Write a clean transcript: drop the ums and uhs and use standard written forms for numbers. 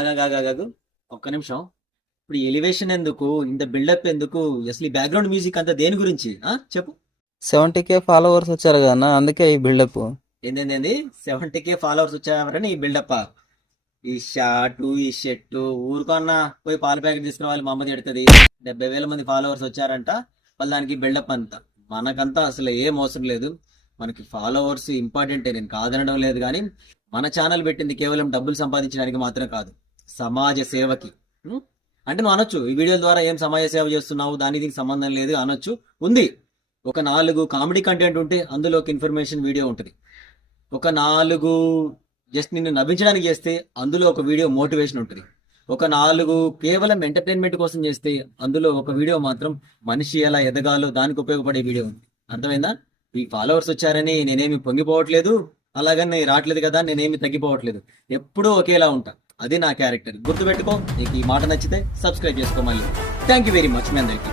ఆగాగాగాగు ఒక్క నిమిషం. ఇప్పుడు ఎలివేషన్ ఎందుకు, ఇంత బిల్డప్ ఎందుకు, అసలు ఈ బ్యాక్గ్రౌండ్ మ్యూజిక్ అంతా దేని గురించి చెప్పు. 70K ఫాలోవర్స్ వచ్చారు కదా అందుకే ఈ బిల్డప్. ఏంది 70K ఫాలోవర్స్ వచ్చారని ఈ బిల్డప్? ఈ షార్ట్ ఈ షర్ట్ ఊరుకన్నా పోయి పాల ప్యాకెట్ తీసుకురావాలి, మా అమ్మ తిడుతుంది. 70,000 మంది ఫాలోవర్స్ వచ్చారంట, మళ్ళీ దానికి బిల్డప్ అంతా. మనకంతా అసలు ఏం అవసరం లేదు. మనకి ఫాలోవర్స్ ఇంపార్టెంటే, నేను కాదనడం లేదు. కానీ మన ఛానల్ పెట్టింది కేవలం డబ్బులు సంపాదించడానికి మాత్రం కాదు, సమాజ సేవకి. ఉం? అంటే నువ్వు అనొచ్చు, ఈ వీడియోల ద్వారా ఏం సమాజ సేవ చేస్తున్నావు, దానికి దీనికి సంబంధం లేదు అనొచ్చు. ఉంది. ఒక 4 కామెడీ కంటెంట్ ఉంటే అందులో ఒక ఇన్ఫర్మేషన్ వీడియో ఉంటుంది. ఒక 4 జస్ట్ నిన్ను నవ్వించడానికి చేస్తే అందులో ఒక వీడియో మోటివేషన్ ఉంటుంది. ఒక 4 కేవలం ఎంటర్టైన్మెంట్ కోసం చేస్తే అందులో ఒక వీడియో మాత్రం మనిషి ఎలా ఎదగాలో దానికి ఉపయోగపడే వీడియో ఉంది. అర్థమైందా? ఈ ఫాలోవర్స్ వచ్చారని నేనేమి పొంగిపోవట్లేదు, అలాగని రావట్లేదు కదా నేనేమి తగ్గిపోవట్లేదు. ఎప్పుడూ ఒకేలా ఉంటా. అది నా క్యారెక్టర్. గుర్తుపెట్టుకో. నీకు ఈ మాట నచ్చితే సబ్స్క్రైబ్ చేసుకో. మళ్ళీ థ్యాంక్ యూ వెరీ మచ్ మీ అందరికీ.